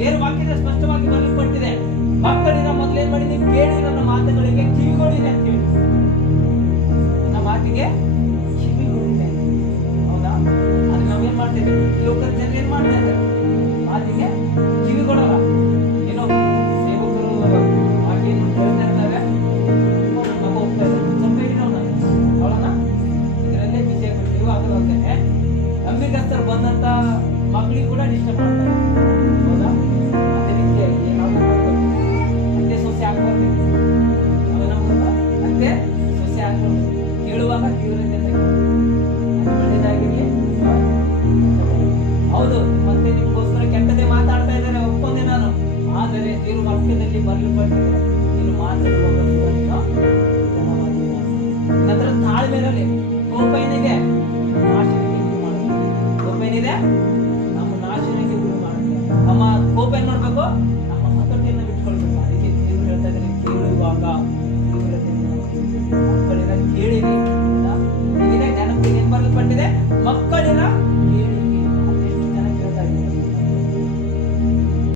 ದೇವರ ವಾಕ್ಯದ ಸ್ಪಷ್ಟವಾಗಿ ಬರೆಯಲ್ಪಟ್ಟಿದೆ. ಮಕ್ಕಳಿನ ಮೊದಲೇನ್ ಮಾಡಿ ನೀವು ಕೇಳಿ ನನ್ನ ಮಾತುಗಳಿಗೆ ಕಿವಿಗೊಡಿರಿ ಅಂತ ಹೇಳಿ. ನನ್ನ ಮಾತಿಗೆ ಕಿವಿಗೊಡಿರಿ. ಹೌದಾ? ಅದು ನಾವೇನ್ ಮಾಡ್ತೇವೆ? ಲೋಕದ ಜನರು ಏನ್ ಮಾಡ್ತಾ ಇದ್ದಾರೆ? ಮಾತಿಗೆ ಕಿವಿಗೊಡಲ್ಲ. ಏನೋ ಸೇವಕರು ವಾಕ್ಯವನ್ನು ಹೇಳ್ತಾ ಇರ್ತಾರೆ, ಮಗ ಹೋಗ್ತಾ ಇದ್ದಾರೆ, ಸ್ವಲ್ಪ ಹೇಳಿ ನಾವು ಅವಳನ್ನ ಇದರಲ್ಲೇ ಬಿಸಿ ಆಗ್ಬಿಟ್ಟು ಆಗಲೇ ನಂಬಿಕಸ್ಥರು ಬಂದಂತ ಮಕ್ಕಳಿಗೆ ಕೂಡ ಡಿಸ್ಟರ್ಬ್ ಮಾಡ್ತಾರೆ. ಹೌದಾ? ಅದೇ ರೀತಿಯಾಗಿ ನಾವು ಅತ್ತೆ ಸೊಸೆ ಆಗ್ಬಾರ್ದು. ಅತ್ತೆ ಸೊಸೆ ಆಗ್ಬಾರ್ದು. ಕೇಳುವಾಗ ತೀವ್ರತೆ ಒಳ್ಳೇದಾಗಿರಲಿ. ಹೌದು, ಮತ್ತೆ ನಿಮ್ಗೋಸ್ಕರ ಕೆಟ್ಟದೇ ಮಾತಾಡ್ತಾ ಇದ್ದಾರೆ, ಒಪ್ಪಂದೆ ನಾನು. ಆದರೆ ದೇವ್ರ ವಾಕ್ಯದಲ್ಲಿ ಬರೆಯಲ್ಪಟ್ಟಿದೆ, ನೀನು ಮಾತಾಡುವಾಗ ನಂತರ ತಾಳ್ಮೆ ಇರಲಿ. ಕೋಪ ಏನಿದೆ ನಾಶನಕ್ಕೆ ಗುರಿ ಮಾಡುತ್ತೆ. ಕೋಪ ಏನಿದೆ ನಮ್ಮ ನಾಶನಕ್ಕೆ ಗುರಿ ಮಾಡುತ್ತೆ. ನಮ್ಮ ಕೋಪ ಏನ್ ಮಾಡ್ಬೇಕು?